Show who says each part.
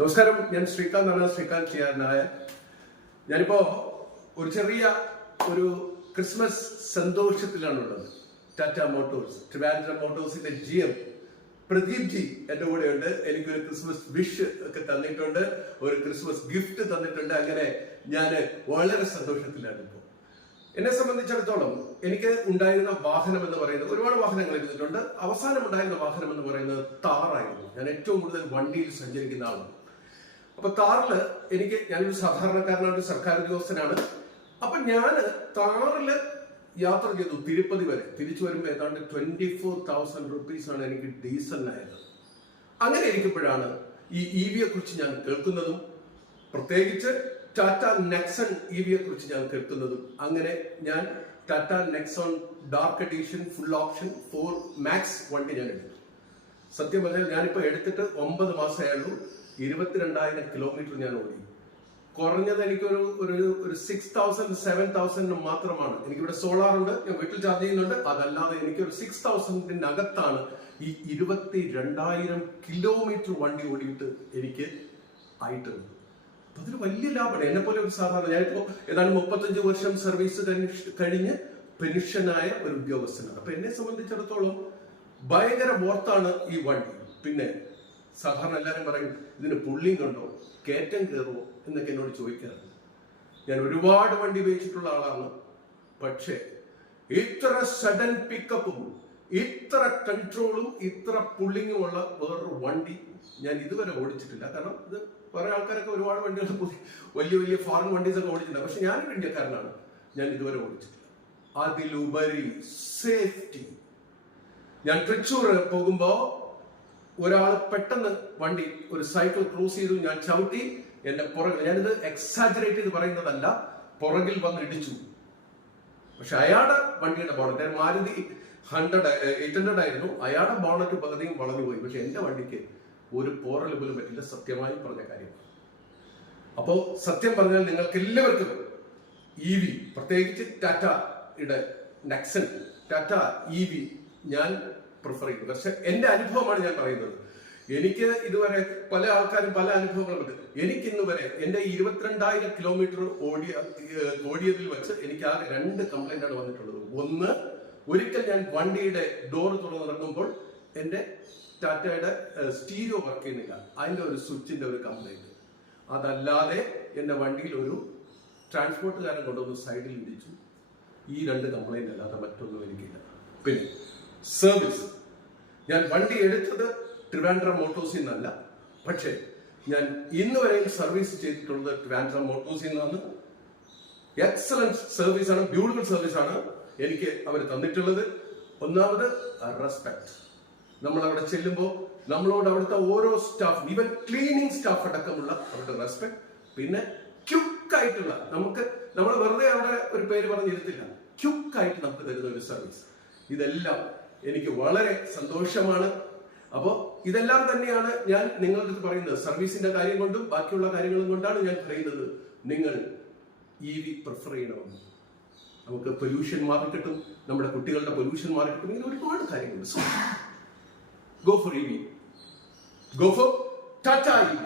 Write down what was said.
Speaker 1: നമസ്കാരം ഞാൻ ശ്രീകാന്ത് ആണ് ശ്രീകാന്ത് ചെയ്യാനായ ഞാനിപ്പോ ഒരു ചെറിയ ഒരു ക്രിസ്മസ് സന്തോഷത്തിലാണുള്ളത്. ടാറ്റ മോട്ടോഴ്സ് ട്രിവാൻഡ്രം മോട്ടോഴ്സിന്റെ ജി എം പ്രദീപ് ജി എന്റെ കൂടെ ഉണ്ട് എനിക്കൊരു ക്രിസ്മസ് വിഷ് ഒക്കെ തന്നിട്ടുണ്ട്. ഒരു ക്രിസ്മസ് ഗിഫ്റ്റ് തന്നിട്ടുണ്ട്. അങ്ങനെ ഞാൻ വളരെ സന്തോഷത്തിലാണ് ഇപ്പോൾ എന്നെ സംബന്ധിച്ചിടത്തോളം എനിക്ക് ഉണ്ടായിരുന്ന വാഹനം എന്ന് പറയുന്നത് ഒരുപാട് വാഹനങ്ങൾ ഇരുന്നിട്ടുണ്ട്. അവസാനം ഉണ്ടായിരുന്ന വാഹനം എന്ന് പറയുന്നത് താറായിരുന്നു ഞാൻ ഏറ്റവും കൂടുതൽ വണ്ടിയിൽ സഞ്ചരിക്കുന്ന ആളാണ്. അപ്പൊ താറിൽ എനിക്ക് ഞാനൊരു സാധാരണക്കാരനായിട്ട് സർക്കാർ ഉദ്യോഗസ്ഥനാണ്. അപ്പൊ ഞാൻ താറിൽ യാത്ര ചെയ്തു തിരുപ്പതി വരെ. തിരിച്ചു വരുമ്പോൾ ഏതാണ്ട് ട്വന്റി ഫോർ തൗസൻഡ് റുപ്പീസ് ആണ് എനിക്ക് ഡീസലിനായത്. അങ്ങനെ ഇരിക്കുമ്പോഴാണ് ഈ ഇ വിയെ കുറിച്ച് ഞാൻ കേൾക്കുന്നതും പ്രത്യേകിച്ച് ടാറ്റ നെക്സൺ ഇ വിയെ കുറിച്ച് ഞാൻ കേൾക്കുന്നതും. അങ്ങനെ ഞാൻ Tata Nexon dark edition full option four max വണ്ടി ഞാൻ എടുത്തു. സത്യം പറഞ്ഞാൽ ഞാനിപ്പോ എടുത്തിട്ട് ഒമ്പത് മാസമായുള്ളൂ ഇരുപത്തിരണ്ടായിരം കിലോമീറ്റർ ഞാൻ ഓടി. കുറഞ്ഞത് എനിക്കൊരു ഒരു ഒരു സിക്സ് തൗസൻഡ് സെവൻ തൗസൻഡ് മാത്രമാണ്. എനിക്കിവിടെ സോളാർ ഉണ്ട് ഞാൻ വീട്ടിൽ ചാർജ് ചെയ്യുന്നുണ്ട്. അതല്ലാതെ എനിക്കൊരു സിക്സ് തൗസൻഡിന്റെ അകത്താണ് ഈ ഇരുപത്തി രണ്ടായിരം കിലോമീറ്റർ വണ്ടി ഓടിയിട്ട് എനിക്ക് ആയിട്ടുണ്ട് അപ്പൊ അതൊരു വലിയ ലാഭമാണ്. എന്നെ പോലെ ഒരു സാധാരണ ഞാനിപ്പോ ഏതാണ്ട് മുപ്പത്തഞ്ച് വർഷം സർവീസ് കഴിഞ്ഞ് പെൻഷനായ ഒരു ഉദ്യോഗസ്ഥനാണ്. അപ്പൊ എന്നെ സംബന്ധിച്ചിടത്തോളം ഭയങ്കര വോർത്താണ് ഈ വണ്ടി. പിന്നെ സാധാരണ എല്ലാവരും പറയും ഇതിന് പുള്ളിയും കണ്ടോ? കയറ്റം കയറുമോ എന്നൊക്കെ എന്നോട് ചോദിക്കാറുണ്ട്. ഞാൻ ഒരുപാട് വണ്ടി ഉപയോഗിച്ചിട്ടുള്ള ആളാണ്. പക്ഷേ ഇത്ര സഡൻ പിക്കപ്പും ഇത്ര കൺട്രോളും ഇത്ര പുള്ളിങ്ങും ഉള്ള വേറൊരു വണ്ടി ഞാൻ ഇതുവരെ ഓടിച്ചിട്ടില്ല. കാരണം ഇത് കുറെ ആൾക്കാരൊക്കെ ഒരുപാട് വണ്ടികൾ വലിയ വലിയ ഫോറിൻ വണ്ടീസ് ഒക്കെ ഓടിച്ചിട്ടുണ്ട്. പക്ഷെ ഞാനൊരു ഇന്ത്യക്കാരനാണ്. ഞാൻ ഇതുവരെ ഓടിച്ചിട്ടില്ല. അതിലുപരി സേഫ്റ്റി ഞാൻ തൃശ്ശൂർ പോകുമ്പോ ഒരാൾ പെട്ടെന്ന് വണ്ടി ഒരു സൈക്കിൾ ക്രൂസ് ചെയ്തു ഞാൻ ചവിട്ടി എന്റെ പുറകിൽ ഞാനിത് എക്സാജറേറ്റ് ചെയ്ത് പറയുന്നതല്ല പുറകിൽ വന്ന് ഇടിച്ചു. പക്ഷെ അയാളുടെ വണ്ടിയുടെ bonnet Maruti hundred eight hundred ആയിരുന്നു അയാളുടെ ബോണറ്റ് പകുതിയും വളഞ്ഞു പോയി. പക്ഷെ എന്റെ വണ്ടിക്ക് ഒരു പോറൽ പോലും പറ്റില്ല സത്യമായി പറഞ്ഞ കാര്യം. അപ്പോ സത്യം പറഞ്ഞാൽ നിങ്ങൾക്ക് എല്ലാവർക്കും ഇ വി പ്രത്യേകിച്ച് ടാറ്റയുടെ നെക്സൺ ടാറ്റ ഇ വി ഞാൻ പ്രിഫർ ചെയ്യുന്നു പക്ഷെ എന്റെ അനുഭവമാണ് ഞാൻ പറയുന്നത്. എനിക്ക് ഇതുവരെ പല ആൾക്കാരും പല അനുഭവങ്ങളുണ്ട് എനിക്ക് ഇന്ന് വരെ എന്റെ ഇരുപത്തിരണ്ടായിരം കിലോമീറ്റർ ഓടിയ ഓടിയതിൽ വെച്ച് എനിക്ക് ആകെ രണ്ട് കംപ്ലൈന്റ് ആണ് വന്നിട്ടുള്ളത്. ഒന്ന് ഒരിക്കൽ ഞാൻ വണ്ടിയുടെ ഡോർ തുറന്നിറങ്ങുമ്പോൾ എന്റെ ടാറ്റയുടെ സ്റ്റീരിയോ വർക്ക് ചെയ്യുന്നില്ല. അതിന്റെ ഒരു സ്വിച്ചിന്റെ ഒരു കംപ്ലൈന്റ് അതല്ലാതെ എന്റെ വണ്ടിയിൽ ഒരു ട്രാൻസ്പോർട്ടുകാരൻ കൊണ്ടുവന്ന് സൈഡിൽ ഇടിച്ചു. ഈ രണ്ട് കംപ്ലൈന്റ് അല്ലാതെ മറ്റൊന്നും എനിക്കില്ല. പിന്നെ സർവീസ് ഞാൻ വണ്ടി എടുത്തത് ട്രിവാൻഡ്രം മോട്ടോഴ്സിൽ നിന്നല്ല. പക്ഷേ ഞാൻ ഇന്ന് വരെയും സർവീസ് ചെയ്തിട്ടുള്ളത് ട്രിവാൻഡ്രം മോട്ടോഴ്സിൽ നിന്നാണ്. സർവീസ് ആണ് ബ്യൂട്ടിഫുൾ സർവീസ് ആണ് എനിക്ക് അവർ തന്നിട്ടുള്ളത്. ഒന്നാമത് റെസ്പെക്ട് നമ്മൾ അവിടെ ചെല്ലുമ്പോൾ നമ്മളോട് അവിടുത്തെ ഓരോ സ്റ്റാഫ് ഈവൻ ക്ലീനിങ് സ്റ്റാഫ് അടക്കമുള്ള അവരുടെ റെസ്പെക്ട് പിന്നെ ക്യുക്ക് ആയിട്ടുള്ള നമുക്ക് നമ്മൾ വെറുതെ അവിടെ ഒരു പേര് പറഞ്ഞിരുത്തില്ല ക്യുക്ക് ആയിട്ട് നമുക്ക് തരുന്ന ഒരു സർവീസ് ഇതെല്ലാം എനിക്ക് വളരെ സന്തോഷമാണ്. അപ്പോൾ ഇതെല്ലാം തന്നെയാണ് ഞാൻ നിങ്ങളുടെ അടുത്ത് പറയുന്നത്. സർവീസിന്റെ കാര്യം കൊണ്ടും ബാക്കിയുള്ള കാര്യങ്ങളും കൊണ്ടാണ് ഞാൻ പറയുന്നത്. നിങ്ങൾ ഇ വി പ്രിഫർ ചെയ്യണം. നമുക്ക് പൊല്യൂഷൻ മാറിക്കിട്ടും നമ്മുടെ കുട്ടികളുടെ പൊല്യൂഷൻ മാറിക്കിട്ടും ഇങ്ങനെ ഒരുപാട് കാര്യങ്ങളുണ്ട് so go for E V go for Tata E